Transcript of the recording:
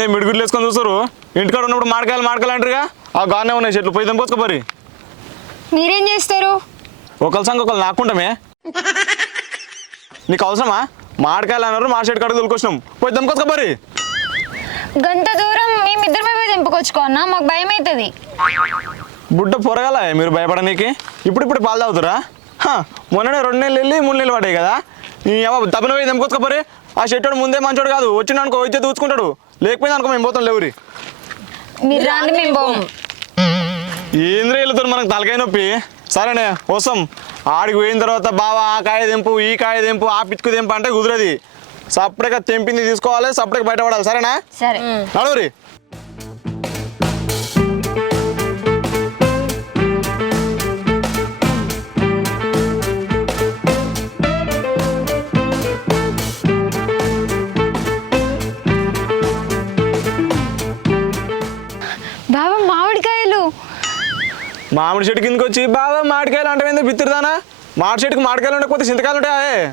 ఏంది మిడుగుడ్లు వేసుకొని చూస్తారు ఇంటికాడ ఉన్నప్పుడు మాడకాయలు అంటారుగా ఆ గానే ఉన్నాయి చెట్లు పోయి తెంపుకోరి. మీరేం చేస్తారు? ఒకళ్ళ సంగ ఒకళ్ళు నాకుంటామే. నీకు అవసరమా? మాడకాయలు అన్నారు మా చెట్టు కడుగు తొలుకొచ్చినాం పోయి తెంపుకోరి. గంత దూరం మేమిద్దరమే పోయి తెంపుకొచ్చుకో అన్న, మాకు భయం అవుతుంది. బుడ్డ పొరగల మీరు భయపడనీకి ఇప్పుడు పాలు తాగుతారా? మొన్ననే 2 నెలలు వెళ్ళి 3 నెలలు పడ్డాయి కదా. ఈ దబ్బన పోయి తెంపుకోరి. ఆ చెట్టు ముందే మంచోడు కాదు, వచ్చిన అనుకో వచ్చి దూచుకుంటాడు, లేకపోయింది అనుకో మేము పోతాం లేవురి. మీరు రాండి మేము పోము. ఏంద్ర వెళ్తారు మనకు తలకాయ నొప్పి. సరేనే వస్తాం. ఆడికి పోయిన తర్వాత బావా ఆ కాయ తెంపు ఈ కాయ తెంపు ఆ పిచ్చుకు తెంపు అంటే కుదరది. సపరేట్గా తెంపింది తీసుకోవాలి, సపరేట్గా బయటపడాలి. సరేనా? సరే నడువురి. బాబా మామిడికాయలు. మామిడి చెట్టు కిందకి వచ్చి బావా మామిడికాయలు అంటే బిత్తిరిదానా? మామిడి చెట్టుకి మామిడికాయలు ఉండకపోతే చింతకాయలు ఉంటాయా?